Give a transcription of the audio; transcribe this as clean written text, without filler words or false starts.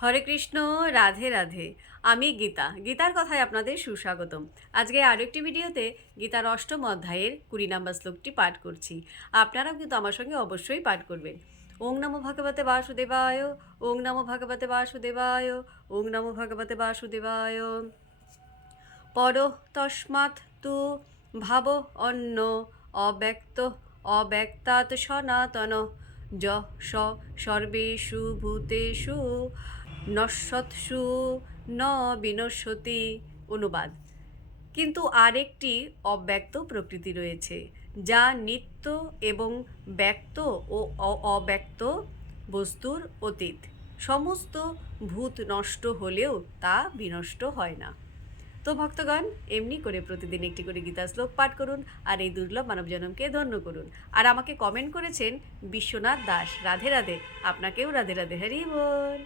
হরে কৃষ্ণ, রাধে রাধে। আমি গীতার কথায় আপনাদের সুস্বাগতম। আজকে আরও একটি ভিডিওতে গীতার অষ্টম অধ্যায়ের 20 নম্বর শ্লোকটি পাঠ করছি। আপনারাও কিন্তু আমার সঙ্গে অবশ্যই পাঠ করবেন। ওং নমো ভগবতে বাসুদেবায়, ওং নমো ভগবতে বাসুদেবায়, ওং নমো ভগবতে বাসুদেবায়। পর তস্মাৎ তু ভাব অন্য অব্যক্ত অব্যক্তাৎ সনাতন য স সর্বেষু ভূতেষু নশ্বৎসু ন বিনশ্যতি। অনুবাদ: কিন্তু আরেকটি অব্যক্ত প্রকৃতি রয়েছে, যা নিত্য এবং ব্যক্ত ও অব্যক্ত বস্তুর অতীত। সমস্ত ভূত নষ্ট হলেও তা বিনষ্ট হয় না। তো ভক্তগণ, এমনি করে প্রতিদিন একটি করে গীতা শ্লোক পাঠ করুন আর এই দুর্লভ মানবজনমকে ধন্য করুন। আর আমাকে কমেন্ট করেছেন বিশ্বনাথ দাস, রাধে রাধে। আপনাকেও রাধে রাধে। হরি বল।